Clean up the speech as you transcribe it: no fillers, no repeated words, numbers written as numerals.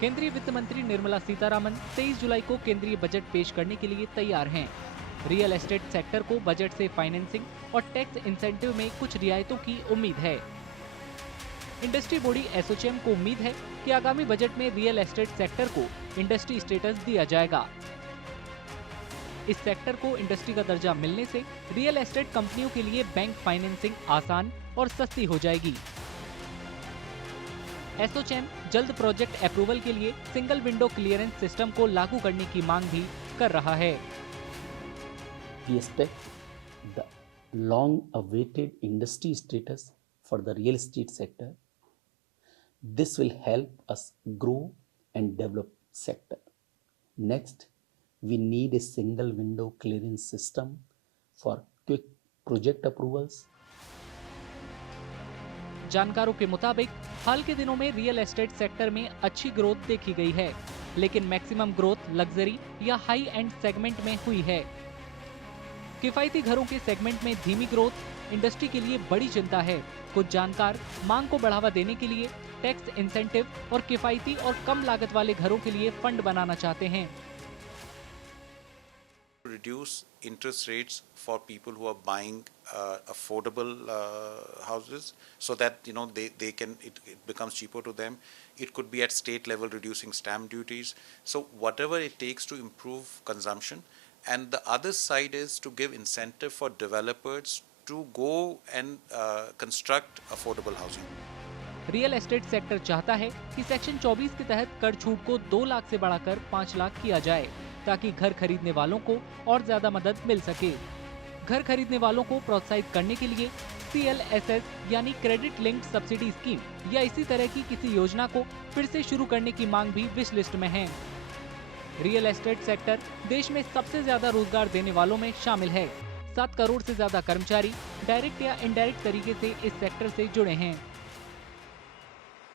केंद्रीय वित्त मंत्री निर्मला सीतारामन 23 जुलाई को केंद्रीय बजट पेश करने के लिए तैयार हैं। रियल एस्टेट सेक्टर को बजट से फाइनेंसिंग और टैक्स इंसेंटिव में कुछ रियायतों की उम्मीद है। इंडस्ट्री बॉडी एसोचैम को उम्मीद है कि आगामी बजट में रियल एस्टेट सेक्टर को इंडस्ट्री स्टेटस दिया जाएगा। इस सेक्टर को इंडस्ट्री का दर्जा मिलने से रियल एस्टेट कंपनियों के लिए बैंक फाइनेंसिंग आसान और सस्ती हो जाएगी। एसोचैम जल्द प्रोजेक्ट अप्रूवल के लिए सिंगल विंडो क्लियरेंस सिस्टम को लागू करने की मांग भी कर रहा है। We expect the long-awaited industry status for the real estate sector. This will help us grow and develop sector. Next, we need a single window clearance system for quick project approvals. जानकारों के मुताबिक हाल के दिनों में real estate sector में अच्छी growth देखी गई है, लेकिन मैक्सिमम ग्रोथ लग्जरी या हाई एंड सेगमेंट में हुई है। किफायती घरों के सेगमेंट में धीमी ग्रोथ इंडस्ट्री के लिए बड़ी चिंता है। कुछ जानकार मांग को बढ़ावा देने के लिए टैक्स इंसेंटिव और किफायती और कम लागत वाले घरों के लिए फंड बनाना चाहते हैं। Reduce interest rates for people who are buying affordable houses, so that they can it becomes cheaper to them. It could be at state level, reducing stamp duties. So whatever it takes to improve consumption. And the other side is to give incentive for developers to go and construct affordable housing. Real estate sector चाहता है कि section 24 के तहत कर छूट को 2 लाख से बढ़ाकर 5 लाख किया जाए, ताकि घर खरीदने वालों को और ज्यादा मदद मिल सके। घर खरीदने वालों को प्रोत्साहित करने के लिए CLSS यानी क्रेडिट लिंक्ड सब्सिडी स्कीम या इसी तरह की किसी योजना को फिर से शुरू करने की मांग भी विश लिस्ट में है। रियल एस्टेट सेक्टर देश में सबसे ज्यादा रोजगार देने वालों में शामिल है। 7 करोड़ से ज्यादा कर्मचारी डायरेक्ट या इनडायरेक्ट तरीके से इस सेक्टर से जुड़े हैं।